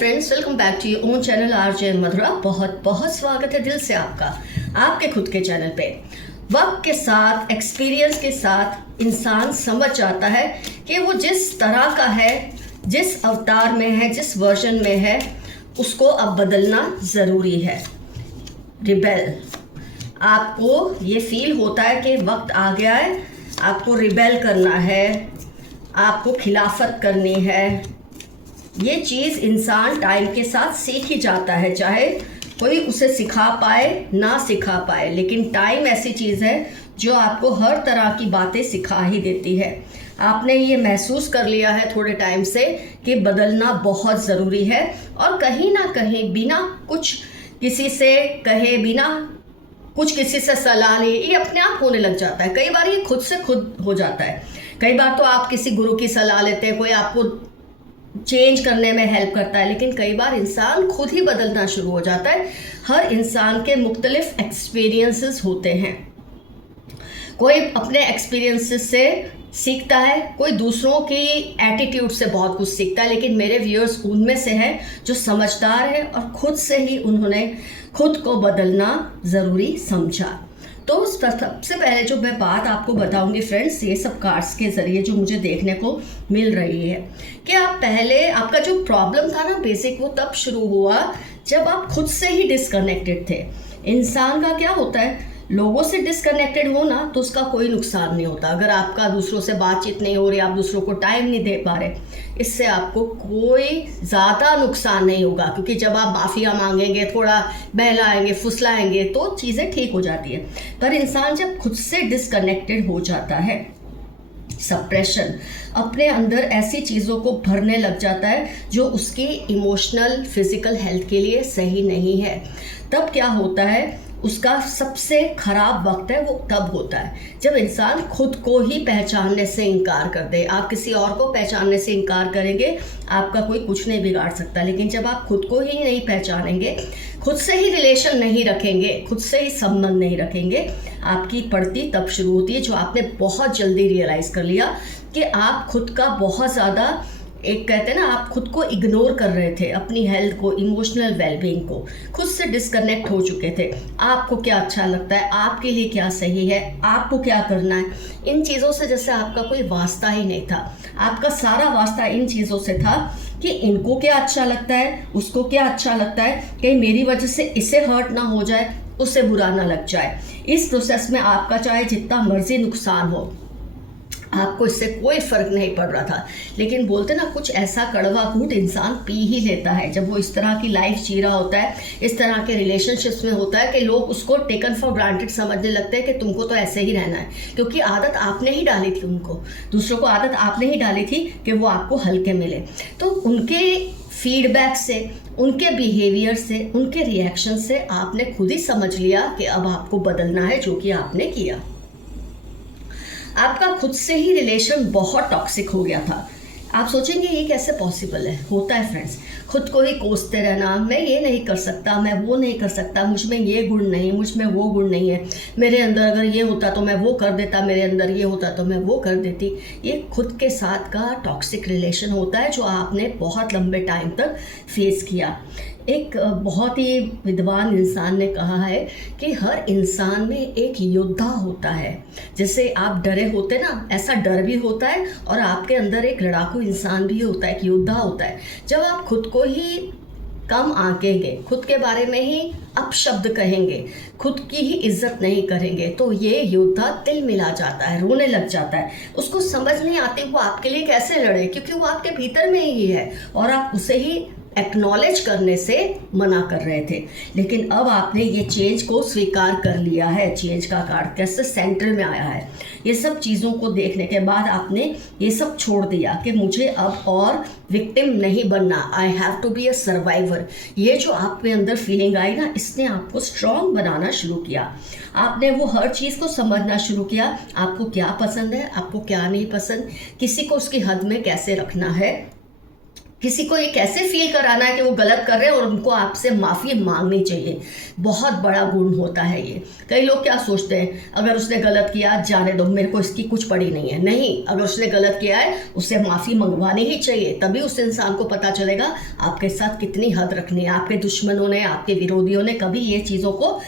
Friends, welcome back to your own channel RJ Madhura. बहुत बहुत स्वागत है दिल से आपका आपके खुद के चैनल पे। वक्त के साथ, एक्सपीरियंस के साथ इंसान समझ जाता है कि वो जिस तरह का है, जिस अवतार में है, जिस वर्जन में है, उसको अब बदलना ज़रूरी है। रिबेल, आपको ये फील होता है कि वक्त आ गया है, आपको रिबेल करना है, आपको खिलाफत करनी है। ये चीज़ इंसान टाइम के साथ सीख ही जाता है, चाहे कोई उसे सिखा पाए ना सिखा पाए, लेकिन टाइम ऐसी चीज़ है जो आपको हर तरह की बातें सिखा ही देती है। आपने ये महसूस कर लिया है थोड़े टाइम से कि बदलना बहुत ज़रूरी है, और कहीं ना कहीं बिना कुछ किसी से कहे, बिना कुछ किसी से सलाह लिए, ये अपने आप होने लग जाता है। कई बार ये खुद से खुद हो जाता है। कई बार तो आप किसी गुरु की सलाह लेते हैं, कोई आपको चेंज करने में हेल्प करता है, लेकिन कई बार इंसान खुद ही बदलना शुरू हो जाता है। हर इंसान के मुख्तलिफ एक्सपीरियंसेस होते हैं। कोई अपने एक्सपीरियंसेस से सीखता है, कोई दूसरों की एटीट्यूड से बहुत कुछ सीखता है, लेकिन मेरे व्यूअर्स उनमें से हैं जो समझदार हैं और खुद से ही उन्होंने खुद को बदलना ज़रूरी समझा। तो सबसे पहले जो मैं बात आपको बताऊंगी फ्रेंड्स, ये सब कार्ड्स के ज़रिए जो मुझे देखने को मिल रही है कि आप पहले, आपका जो प्रॉब्लम था ना बेसिक, वो तब शुरू हुआ जब आप खुद से ही डिसकनेक्टेड थे। इंसान का क्या होता है, लोगों से डिसकनेक्टेड होना तो उसका कोई नुकसान नहीं होता। अगर आपका दूसरों से बातचीत नहीं हो रही, आप दूसरों को टाइम नहीं दे पा रहे, इससे आपको कोई ज़्यादा नुकसान नहीं होगा, क्योंकि जब आप माफ़िया मांगेंगे, थोड़ा बहलाएंगे, फुसलाएंगे तो चीज़ें ठीक हो जाती है। पर इंसान जब खुद से डिसकनेक्टेड हो जाता है, सप्रेशन, अपने अंदर ऐसी चीज़ों को भरने लग जाता है जो उसकी इमोशनल, फिजिकल हेल्थ के लिए सही नहीं है, तब क्या होता है, उसका सबसे खराब वक्त है वो तब होता है जब इंसान खुद को ही पहचानने से इनकार कर दे। आप किसी और को पहचानने से इनकार करेंगे, आपका कोई कुछ नहीं बिगाड़ सकता, लेकिन जब आप खुद को ही नहीं पहचानेंगे, खुद से ही रिलेशन नहीं रखेंगे, खुद से ही संबंध नहीं रखेंगे, आपकी पड़ती तब शुरू होती है, जो आपने बहुत जल्दी रियलाइज़ कर लिया कि आप खुद का बहुत ज़्यादा, एक कहते हैं ना, आप खुद को इग्नोर कर रहे थे, अपनी हेल्थ को, इमोशनल वेलबींग को, खुद से डिस्कनेक्ट हो चुके थे। आपको क्या अच्छा लगता है, आपके लिए क्या सही है, आपको क्या करना है, इन चीज़ों से जैसे आपका कोई वास्ता ही नहीं था। आपका सारा वास्ता इन चीज़ों से था कि इनको क्या अच्छा लगता है, उसको क्या अच्छा लगता है, कि मेरी वजह से इसे हर्ट ना हो जाए, उससे बुरा ना लग जाए। इस प्रोसेस में आपका चाहे जितना मर्जी नुकसान हो, आपको इससे कोई फ़र्क नहीं पड़ रहा था। लेकिन बोलते ना, कुछ ऐसा कड़वा घूंट इंसान पी ही लेता है जब वो इस तरह की लाइफ जी रहा होता है, इस तरह के रिलेशनशिप्स में होता है, कि लोग उसको टेकन फॉर ग्रांटेड समझने लगते हैं कि तुमको तो ऐसे ही रहना है, क्योंकि आदत आपने ही डाली थी उनको, दूसरों को आदत आपने ही डाली थी कि वो आपको हल्के मिले। तो उनके फीडबैक से, उनके बिहेवियर से, उनके रिएक्शन से आपने खुद ही समझ लिया कि अब आपको बदलना है, जो कि आपने किया। आपका खुद से ही रिलेशन बहुत टॉक्सिक हो गया था। आप सोचेंगे ये कैसे पॉसिबल है? होता है फ्रेंड्स, खुद को ही कोसते रहना, मैं ये नहीं कर सकता, मैं वो नहीं कर सकता, मुझ में ये गुण नहीं, मुझ में वो गुण नहीं है, मेरे अंदर अगर ये होता तो मैं वो कर देता, मेरे अंदर ये होता तो मैं वो कर देती। ये खुद के साथ का टॉक्सिक रिलेशन होता है जो आपने बहुत लंबे टाइम तक फेस किया। एक बहुत ही विद्वान इंसान ने कहा है कि हर इंसान में एक योद्धा होता है। जैसे आप डरे होते ना, ऐसा डर भी होता है, और आपके अंदर एक लड़ाकू इंसान भी होता है, एक योद्धा होता है। जब आप खुद को ही कम आंकेंगे, खुद के बारे में ही अपशब्द कहेंगे, खुद की ही इज्जत नहीं करेंगे, तो ये योद्धा तिल मिला जाता है, रोने लग जाता है। उसको समझ नहीं आती वो आपके लिए कैसे लड़े, क्योंकि वो आपके भीतर में ही है और आप उसे ही एक्नॉलेज करने से मना कर रहे थे। लेकिन अब आपने ये चेंज को स्वीकार कर लिया है। चेंज का कार्ड कैसे सेंटर में आया है, ये सब चीज़ों को देखने के बाद आपने ये सब छोड़ दिया कि मुझे अब और विक्टिम नहीं बनना, I have to be a survivor. ये जो आप में अंदर फीलिंग आई ना, इसने आपको स्ट्रॉन्ग बनाना शुरू किया। आपने वो हर चीज़ को समझना शुरू किया, आपको क्या पसंद है, आपको क्या नहीं पसंद, किसी को उसकी हद में कैसे रखना है, किसी को ये कैसे फील कराना है कि वो गलत कर रहे हैं और उनको आपसे माफ़ी मांगनी चाहिए। बहुत बड़ा गुण होता है ये। कई लोग क्या सोचते हैं, अगर उसने गलत किया जाने दो, मेरे को इसकी कुछ पड़ी नहीं है। नहीं, अगर उसने गलत किया है उससे माफ़ी मंगवानी ही चाहिए। तभी उस इंसान को पता चलेगा आपके साथ कितनी हद रखनी है। आपके दुश्मनों ने, आपके विरोधियों ने कभी ये चीज़ों को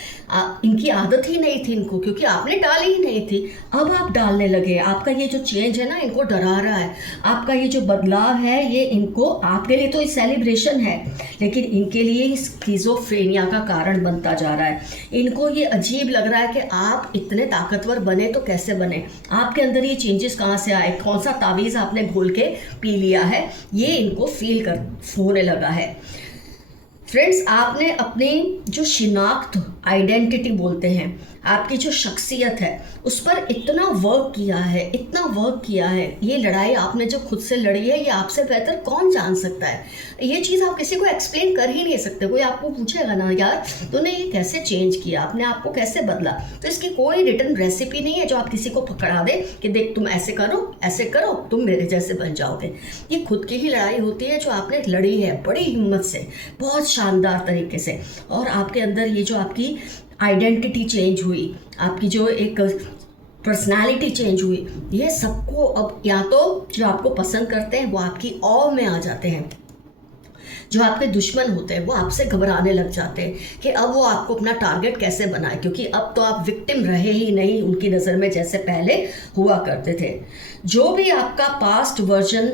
इनकी आदत ही नहीं थी इनको, क्योंकि आपने डाली ही नहीं थी। अब आप डालने लगे। आपका ये जो चेंज है ना, इनको डरा रहा है। आपका ये जो बदलाव है, ये इनको, आपके लिए तो ये सेलिब्रेशन है, लेकिन इनके लिए स्किज़ोफ्रेनिया का कारण बनता जा रहा है। इनको ये अजीब लग रहा है कि आप इतने ताकतवर बने तो कैसे बने, आपके अंदर ये चेंजेस कहाँ से आए, कौन सा तावीज़ आपने घोल के पी लिया है, ये इनको फील होने लगा है। फ्रेंड्स, आपने अपनी जो शिनाख्त, आइडेंटिटी बोलते हैं, आपकी जो शख्सियत है, उस पर इतना वर्क किया है, इतना वर्क किया है। ये लड़ाई आपने जो खुद से लड़ी है, ये आपसे बेहतर कौन जान सकता है। ये चीज़ आप किसी को एक्सप्लेन कर ही नहीं सकते। कोई आपको पूछेगा ना, यार तूने ये कैसे चेंज किया, आपने आपको कैसे बदला, तो इसकी कोई रिटर्न रेसिपी नहीं है जो आप किसी को पकड़ा दे कि देख तुम ऐसे करो, तुम मेरे जैसे बन जाओगे। ये खुद की ही लड़ाई होती है जो आपने लड़ी है बड़ी हिम्मत से, बहुत शानदार तरीके से। और आपके अंदर ये जो आपकी आइडेंटिटी चेंज हुई, आपकी जो एक पर्सनालिटी चेंज हुई, ये सबको अब या तो जो आपको पसंद करते हैं वो आपकी औ में आ जाते हैं, जो आपके दुश्मन होते हैं वो आपसे घबराने लग जाते हैं कि अब वो आपको अपना टारगेट कैसे बनाए, क्योंकि अब तो आप विक्टिम रहे ही नहीं उनकी नज़र में जैसे पहले हुआ करते थे। जो भी आपका पास्ट वर्जन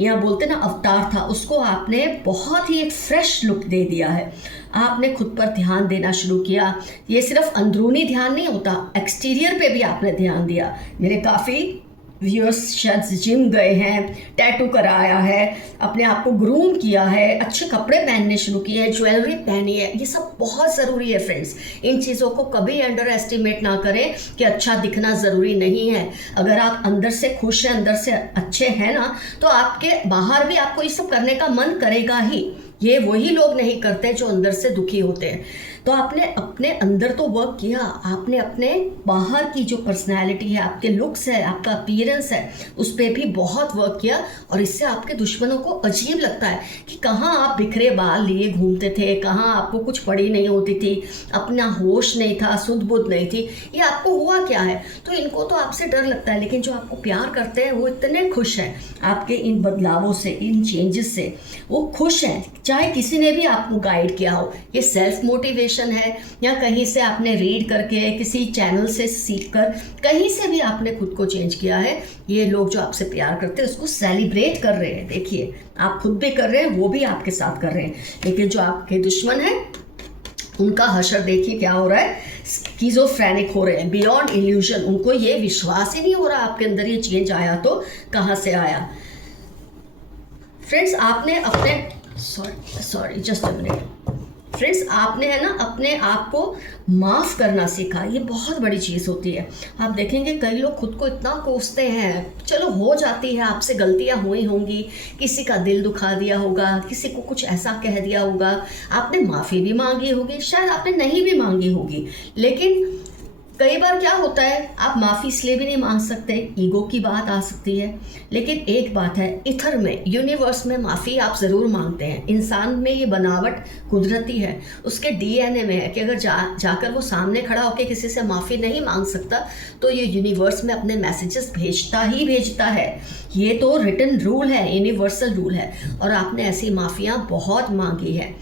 या बोलते ना अवतार था, उसको आपने बहुत ही एक फ्रेश लुक दे दिया है। आपने खुद पर ध्यान देना शुरू किया। ये सिर्फ अंदरूनी ध्यान नहीं होता, एक्सटीरियर पे भी आपने ध्यान दिया। मेरे काफ़ी व्यूअर्स शायद जिम गए हैं, टैटू कराया है, अपने आप को ग्रूम किया है, अच्छे कपड़े पहनने शुरू किए हैं, ज्वेलरी पहनी है। ये सब बहुत ज़रूरी है फ्रेंड्स। इन चीज़ों को कभी अंडर एस्टिमेट ना करें कि अच्छा दिखना ज़रूरी नहीं है। अगर आप अंदर से खुश हैं, अंदर से अच्छे हैं ना, तो आपके बाहर भी आपको ये सब करने का मन करेगा ही। ये वही लोग नहीं करते जो अंदर से दुखी होते हैं। तो आपने अपने अंदर तो वर्क किया, आपने अपने बाहर की जो पर्सनैलिटी है, आपके लुक्स है, आपका अपीयरेंस है, उस पर भी बहुत वर्क किया। और इससे आपके दुश्मनों को अजीब लगता है कि कहाँ आप बिखरे बाल लिए घूमते थे, कहाँ आपको कुछ पड़ी नहीं होती थी, अपना होश नहीं था, सुध बुध नहीं थी, ये आपको हुआ क्या है। तो इनको तो आपसे डर लगता है, लेकिन जो आपको प्यार करते हैं वो इतने खुश हैं आपके इन बदलावों से, इन चेंजेस से। वो खुश हैं, चाहे किसी ने भी आपको गाइड किया हो। ये सेल्फ मोटिवेशन है या कहीं से आपने रीड करके, किसी चैनल से सीखकर, कहीं से भी आपने खुद को चेंज किया है। ये लोग जो आपसे प्यार करते हैं उसको सेलिब्रेट कर रहे हैं। देखिए, आप खुद भी कर रहे हैं, वो भी आपके साथ कर रहे हैं। लेकिन जो आपके दुश्मन हैं उनका हशर देखिए क्या हो रहा है, स्किज़ोफ्रेनिक हो रहे हैं, बियॉन्ड इल्यूजन। उनको ये विश्वास ही नहीं हो रहा आपके अंदर ये चेंज आया तो कहाँ से आया। फ्रेंड्स, आपने अपने sorry just a minute friends, आपने है ना अपने आप को माफ़ करना सीखा। ये बहुत बड़ी चीज़ होती है। आप देखेंगे कई लोग खुद को इतना कोसते हैं, चलो हो जाती है, आपसे गलतियां हुई होंगी, किसी का दिल दुखा दिया होगा, किसी को कुछ ऐसा कह दिया होगा, आपने माफ़ी भी मांगी होगी, शायद आपने नहीं भी मांगी होगी। लेकिन कई बार क्या होता है, आप माफ़ी इसलिए भी नहीं मांग सकते, ईगो की बात आ सकती है। लेकिन एक बात है, इथर में, यूनिवर्स में माफ़ी आप ज़रूर मांगते हैं। इंसान में ये बनावट कुदरती है, उसके डीएनए में है कि अगर जाकर वो सामने खड़ा होकर किसी से माफ़ी नहीं मांग सकता तो ये यूनिवर्स में अपने मैसेजेस भेजता ही भेजता है। ये तो रिटन रूल है, यूनिवर्सल रूल है। और आपने ऐसी माफ़ियाँ बहुत मांगी है,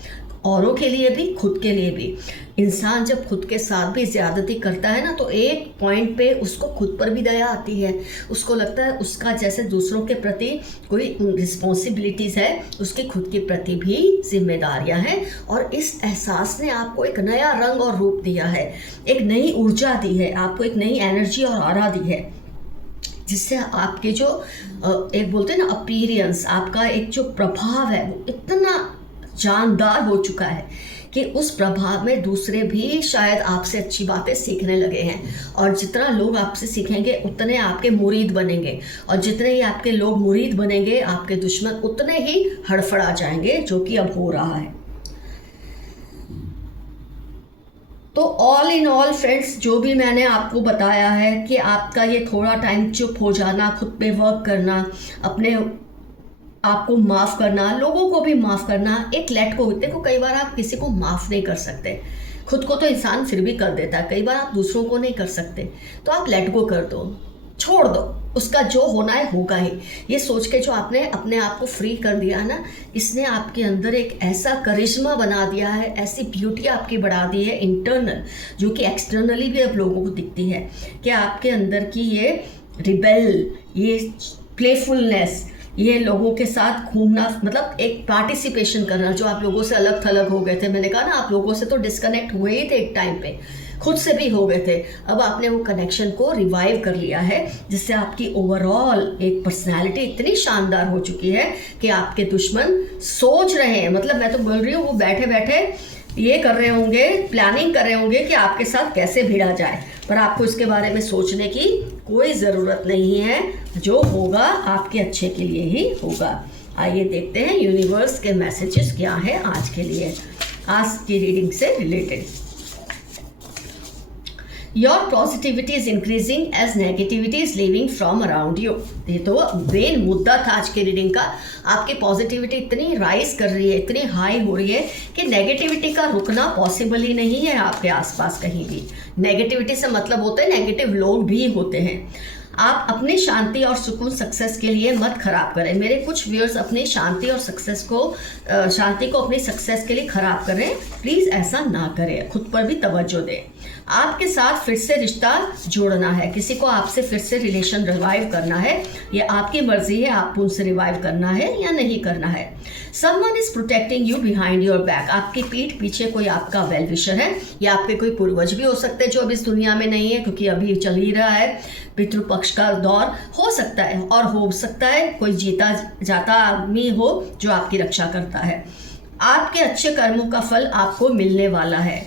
औरों के लिए भी, खुद के लिए भी। इंसान जब खुद के साथ भी ज़्यादती करता है ना, तो एक पॉइंट पे उसको खुद पर भी दया आती है। उसको लगता है उसका जैसे दूसरों के प्रति कोई रिस्पॉन्सिबिलिटीज़ है, उसके खुद के प्रति भी जिम्मेदारियां हैं। और इस एहसास ने आपको एक नया रंग और रूप दिया है, एक नई ऊर्जा दी है, आपको एक नई एनर्जी और ऑरा दी है, जिससे आपके जो एक बोलते हैं ना अपीयरेंस, आपका एक जो प्रभाव है वो इतना जानदार हो चुका है कि उस प्रभाव में दूसरे भी शायद आपसे अच्छी बातें सीखने लगे हैं। और जितना लोग आपसे सीखेंगे उतने आपके मुरीद बनेंगे, और जितने ही आपके लोग मुरीद बनेंगे, आपके दुश्मन उतने ही हड़फड़ा जाएंगे, जो कि अब हो रहा है। तो ऑल इन ऑल फ्रेंड्स, जो भी मैंने आपको बताया है कि आपका ये थोड़ा टाइम चुप हो जाना, खुद पे वर्क करना, अपने आपको माफ़ करना, लोगों को भी माफ़ करना, एक लेट गो। देखो कई बार आप किसी को माफ़ नहीं कर सकते, खुद को तो इंसान फिर भी कर देता है, कई बार आप दूसरों को नहीं कर सकते, तो आप लेट गो कर दो, छोड़ दो, उसका जो होना है होगा ही। ये सोच के जो आपने अपने आप को फ्री कर दिया ना, इसने आपके अंदर एक ऐसा करिश्मा बना दिया है, ऐसी ब्यूटी आपकी बढ़ा दी है इंटरनल, जो कि एक्सटर्नली भी अब लोगों को दिखती है कि आपके अंदर की ये रिबेल, ये प्लेफुलनेस, ये लोगों के साथ घूमना, मतलब एक पार्टिसिपेशन करना, जो आप लोगों से अलग थलग हो गए थे। मैंने कहा ना, आप लोगों से तो डिस्कनेक्ट हुए ही थे एक टाइम पे, खुद से भी हो गए थे, अब आपने वो कनेक्शन को रिवाइव कर लिया है, जिससे आपकी ओवरऑल एक पर्सनैलिटी इतनी शानदार हो चुकी है कि आपके दुश्मन सोच रहे हैं, मतलब मैं तो बोल रही हूँ, वो बैठे बैठे ये कर रहे होंगे, प्लानिंग कर रहे होंगे कि आपके साथ कैसे भिड़ा जाए, पर आपको इसके बारे में सोचने की कोई ज़रूरत नहीं है, जो होगा आपके अच्छे के लिए ही होगा। आइए देखते हैं यूनिवर्स के मैसेजेस क्या है आज के लिए, आज की रीडिंग से related. Your positivity is increasing as negativity is living from around you. ये तो मेन मुद्दा था आज की रीडिंग का। आपकी पॉजिटिविटी इतनी राइज कर रही है, इतनी हाई हो रही है कि नेगेटिविटी का रुकना पॉसिबल ही नहीं है आपके आसपास कहीं भी। नेगेटिविटी से मतलब होता है नेगेटिव लोग भी होते हैं। आप अपनी शांति और सुकून सक्सेस के लिए मत खराब करें। मेरे कुछ व्यूअर्स अपनी शांति और सक्सेस को अपनी सक्सेस के लिए खराब करें, प्लीज़ ऐसा ना करें, खुद पर भी तवज्जो दें। आपके साथ फिर से रिश्ता जोड़ना है, किसी को आपसे फिर से रिलेशन रिवाइव करना है, ये आपकी मर्जी है, आपको उनसे रिवाइव करना है या नहीं करना है। Someone is protecting you behind your back. आपकी पीठ पीछे कोई आपका वेल विशर है, या आपके कोई पूर्वज भी हो सकते हैं जो अब इस दुनिया में नहीं है, क्योंकि अभी चल ही रहा है पितृपक्ष का दौर, हो सकता है, और हो सकता है कोई जीता जाता आदमी हो जो आपकी रक्षा करता है। आपके अच्छे कर्मों का फल आपको मिलने वाला है।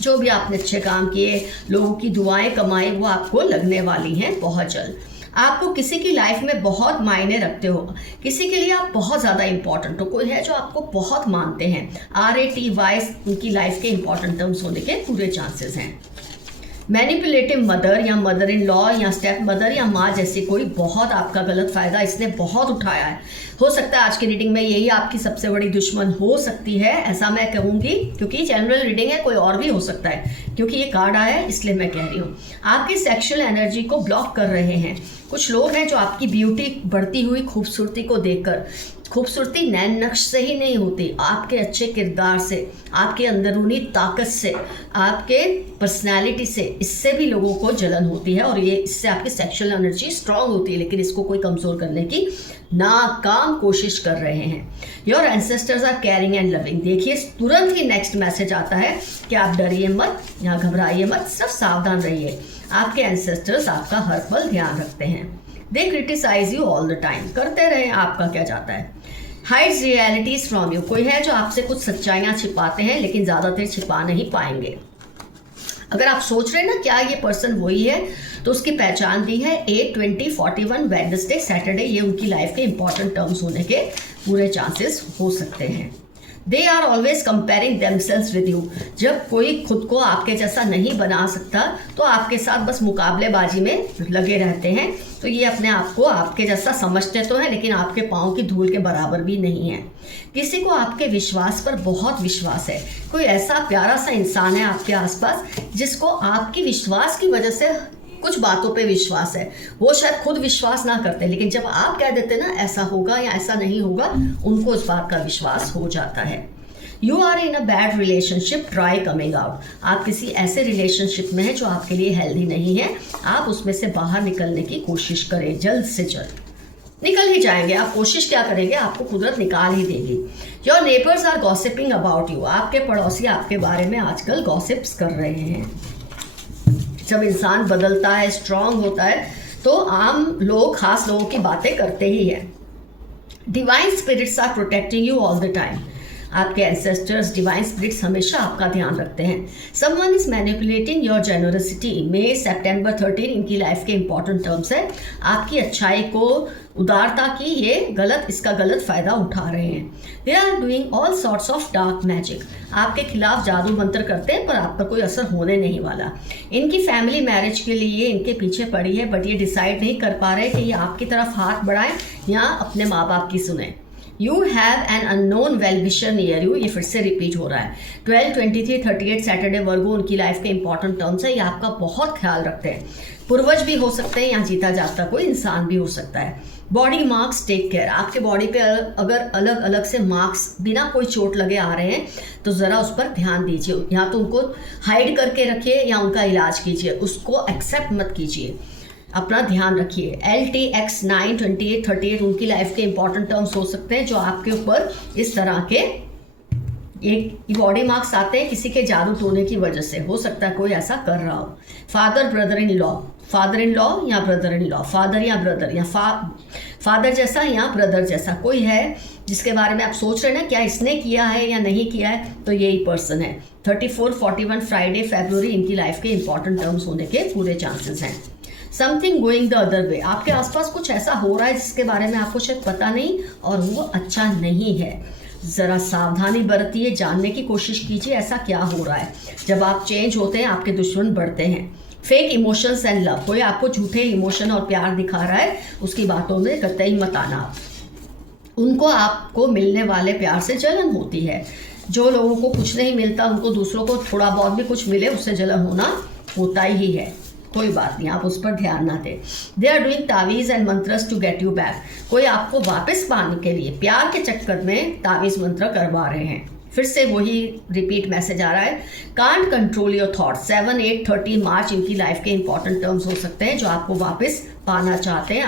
जो भी आपने अच्छे काम किए, लोगों की दुआएं कमाई, वो आपको लगने वाली हैं बहुत जल्द। आपको किसी की लाइफ में बहुत मायने रखते हो, किसी के लिए आप बहुत ज़्यादा इंपॉर्टेंट हो, कोई है जो आपको बहुत मानते हैं, RATY, उनकी लाइफ के इंपॉर्टेंट टर्म्स होने के पूरे चांसेस हैं। मैनिपुलेटिव मदर या मदर इन लॉ या स्टेप मदर या माँ जैसी कोई बहुत आपका गलत फ़ायदा इसने बहुत उठाया है। हो सकता है आज की रीडिंग में यही आपकी सबसे बड़ी दुश्मन हो सकती है, ऐसा मैं कहूँगी, क्योंकि जनरल रीडिंग है, कोई और भी हो सकता है, क्योंकि ये कार्ड आया है इसलिए मैं कह रही हूँ। आपकी सेक्सुअल एनर्जी को ब्लॉक कर रहे हैं। कुछ लोग हैं जो आपकी ब्यूटी, बढ़ती हुई खूबसूरती को देखकर, खूबसूरती नैन नक्श से ही नहीं होती, आपके अच्छे किरदार से, आपके अंदरूनी ताकत से, आपके पर्सनालिटी से, इससे भी लोगों को जलन होती है, और ये इससे आपकी सेक्सुअल एनर्जी स्ट्रांग होती है, लेकिन इसको कोई कमज़ोर करने की नाकाम कोशिश कर रहे हैं। Your ancestors are caring and loving. देखिए तुरंत ही नेक्स्ट मैसेज आता है कि आप डरिए मत या घबराइए मत, सिर्फ सावधान रहिए। आपके एंसेस्टर्स आपका हर पल ध्यान रखते हैं। They criticise you all the time. करते रहें, आपका क्या जाता है। Hides realities from you. कोई है जो आपसे कुछ सच्चाइयाँ छिपाते हैं, लेकिन ज़्यादातर छिपा नहीं पाएंगे। अगर आप सोच रहे हैं ना क्या ये पर्सन वही है, तो उसकी पहचान दी है 8, 20, 41 वेडनेसडे, सैटरडे। ये उनकी लाइफ के इंपॉर्टेंट टर्म्स होने के पूरे चांसेस हो सकते हैं। They are always comparing themselves with you. जब कोई खुद को आपके जैसा नहीं बना सकता, तो आपके साथ बस मुकाबलेबाजी में लगे रहते हैं। तो ये अपने आप को आपके जैसा समझते तो हैं, लेकिन आपके पाँव की धूल के बराबर भी नहीं है। किसी को आपके विश्वास पर बहुत विश्वास है। कोई ऐसा प्यारा सा इंसान है आपके आसपास जिसको आपकी विश्वास की वजह से कुछ बातों पे विश्वास है। वो शायद खुद विश्वास ना करते, लेकिन जब आप कह देते ना ऐसा होगा या ऐसा नहीं होगा, उनको इस बात का विश्वास हो जाता है। You are in a bad relationship, try coming out. आप किसी ऐसे रिलेशनशिप में हैं जो आपके लिए हेल्दी नहीं है। आप उसमें से बाहर निकलने की कोशिश करें, जल्द से जल्द निकल ही जाएंगे। आप कोशिश क्या करेंगे, आपको कुदरत निकाल ही देगी। Your neighbours are gossiping about you. आपके पड़ोसी आपके बारे में आजकल गॉसिप्स कर रहे हैं। जब इंसान बदलता है, स्ट्रांग होता है, तो आम लोग, खास लोगों की बातें करते ही हैं। Divine spirits are protecting you all the time. आपके एंसेस्टर्स, डिवाइन स्पिरिट्स हमेशा आपका ध्यान रखते हैं। Someone is manipulating your generosity. May September 13 इनकी लाइफ के इंपॉर्टेंट टर्म्स है। आपकी अच्छाई को, उदारता की इसका गलत फायदा उठा रहे हैं। They are doing all sorts of dark magic. आपके खिलाफ जादू मंत्र करते हैं पर आप पर कोई असर होने नहीं वाला। इनकी फैमिली मैरिज के लिए इनके पीछे पड़ी है, बट ये डिसाइड नहीं कर पा रहे कि ये आपकी तरफ हाथ बढ़ाएं या अपने माँ बाप की सुने। You have an unknown well wisher near you. ये फिर से रिपीट हो रहा है। 12, 23, 38 सैटरडे वर्गो उनकी लाइफ के इंपॉर्टेंट टर्म्स है। ये आपका बहुत ख्याल रखते हैं। पूर्वज भी हो सकते हैं या जीता जागता कोई इंसान भी हो सकता है। Body marks, take care. आपके बॉडी पे अगर अलग अलग से मार्क्स बिना कोई चोट लगे आ रहे हैं तो ज़रा उस पर ध्यान दीजिए। या तो उनको हाइड करके रखिए या उनका इलाज कीजिए, उसको एक्सेप्ट मत कीजिए। अपना ध्यान रखिए। LTX 9, 28, 38 उनकी लाइफ के इंपॉर्टेंट टर्म्स हो सकते हैं जो आपके ऊपर इस तरह के एक बॉडी मार्क्स आते हैं किसी के जादू टोने की वजह से। हो सकता है कोई ऐसा कर रहा हो। Father, brother in law, father in law या ब्रदर इन लॉ, फादर या ब्रदर या फादर जैसा या ब्रदर जैसा कोई है जिसके बारे में आप सोच रहे हैं ना क्या इसने किया है या नहीं किया है, तो यही पर्सन है। 34, 41 फ्राइडे फरवरी इनकी लाइफ के इंपॉर्टेंट टर्म्स होने के पूरे चांसेस हैं। Something going the other way. आपके आसपास कुछ ऐसा हो रहा है जिसके बारे में आपको शायद पता नहीं और वो अच्छा नहीं है। ज़रा सावधानी बरतिए, जानने की कोशिश कीजिए ऐसा क्या हो रहा है। जब आप चेंज होते हैं आपके दुश्मन बढ़ते हैं। Fake emotions and love. कोई आपको झूठे इमोशन और प्यार दिखा रहा है, उसकी बातों में कतई मत आना। उनको आपको मिलने वाले प्यार से जलन होती है। जो लोगों को कुछ नहीं मिलता उनको दूसरों को थोड़ा बहुत भी कुछ मिले उससे जलन होना होता ही है। कोई बात नहीं, आप उस पर ध्यान ना दें। They are doing taweez and mantras to get you back. कोई आपको वापस पाने के लिए प्यार के चक्कर में तावीज़ मंत्र करवा रहे हैं। फिर से वही रिपीट मैसेज आ रहा है। Can't control your thought. 7, 8, 30 मार्च इनकी लाइफ के इंपॉर्टेंट टर्म्स हो सकते हैं जो आपको वापस पाना चाहते हैं,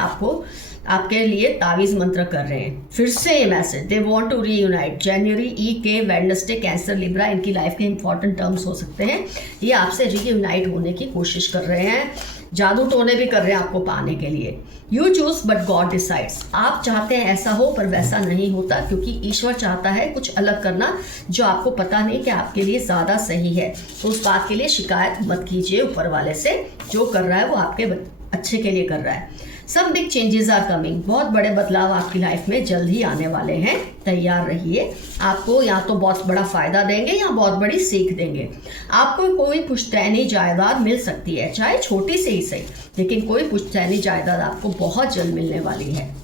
आपके लिए तावीज़ मंत्र कर रहे हैं। फिर से ये message, they want to reunite. जनवरी, EK, वेडनेसडे, कैंसर, लिब्रा इनकी लाइफ के इंपॉर्टेंट टर्म्स हो सकते हैं। ये आपसे रीयूनाइट होने की कोशिश कर रहे हैं, जादू टोने भी कर रहे हैं आपको पाने के लिए। You choose but God decides. आप चाहते हैं ऐसा हो पर वैसा नहीं होता क्योंकि ईश्वर चाहता है कुछ अलग करना जो आपको पता नहीं कि आपके लिए ज़्यादा सही है। तो उस बात के लिए शिकायत मत कीजिए ऊपर वाले से। जो कर रहा है वो आपके अच्छे के लिए कर रहा है। Some big changes are coming. बहुत बड़े बदलाव आपकी लाइफ में जल्द ही आने वाले हैं, तैयार रहिए। आपको या तो बहुत बड़ा फायदा देंगे या बहुत बड़ी सीख देंगे। आपको कोई पुश्तैनी जायदाद मिल सकती है, चाहे छोटी से ही सही, लेकिन कोई पुश्तैनी जायदाद आपको बहुत जल्द मिलने वाली है।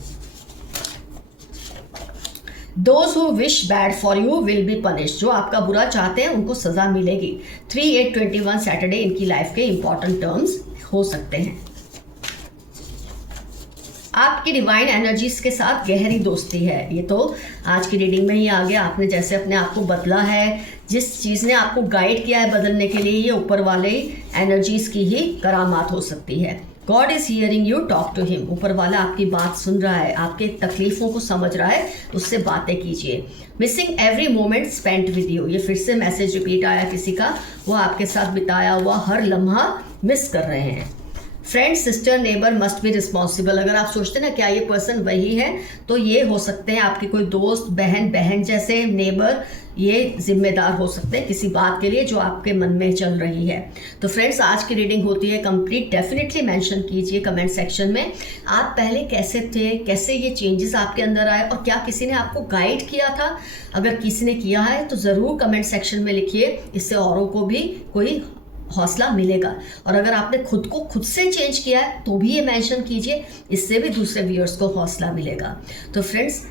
Those who wish bad for you will be punished। जो आपका बुरा चाहते हैं उनको सजा मिलेगी। 3, 8, 21 सैटरडे इनकी लाइफ के इंपॉर्टेंट टर्म्स हो सकते हैं। आपकी डिवाइन एनर्जीज के साथ गहरी दोस्ती है। ये तो आज की रीडिंग में ही आ गया। आपने जैसे अपने आप को बदला है, जिस चीज़ ने आपको गाइड किया है बदलने के लिए, ये ऊपर वाले एनर्जीज की ही करामात हो सकती है। God is hearing you, talk to him. ऊपर वाला आपकी बात सुन रहा है, आपके तकलीफों को समझ रहा है, उससे बातें कीजिए। Missing every moment spent with you. ये फिर से मैसेज रिपीट आया किसी का, वो आपके साथ बिताया हुआ हर लम्हा मिस कर रहे हैं। Friend, sister, neighbour must be responsible. अगर आप सोचते हैं ना क्या ये पर्सन वही है, तो ये हो सकते हैं आपके कोई दोस्त, बहन जैसे, नेबर, ये जिम्मेदार हो सकते हैं किसी बात के लिए जो आपके मन में चल रही है। तो फ्रेंड्स, आज की रीडिंग होती है कंप्लीट। डेफिनेटली मेंशन कीजिए कमेंट सेक्शन में आप पहले कैसे थे, कैसे ये चेंजेस आपके अंदर आए और क्या किसी ने आपको गाइड किया था। अगर किसी ने किया है तो ज़रूर कमेंट सेक्शन में लिखिए, इससे औरों को भी कोई हौसला मिलेगा। और अगर आपने खुद को खुद से चेंज किया है तो भी ये मेंशन कीजिए, इससे भी दूसरे व्यूअर्स को हौसला मिलेगा। तो फ्रेंड्स,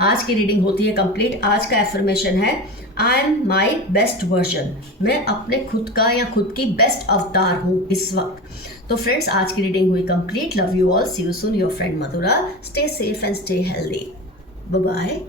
आज की रीडिंग होती है कंप्लीट। आज का एफर्मेशन है, I am my best version. मैं अपने खुद का या खुद की बेस्ट अवतार हूँ इस वक्त। तो फ्रेंड्स, आज की रीडिंग हुई complete. Love you all, see you soon, your friend Madhura. Stay safe and stay healthy. Bye bye.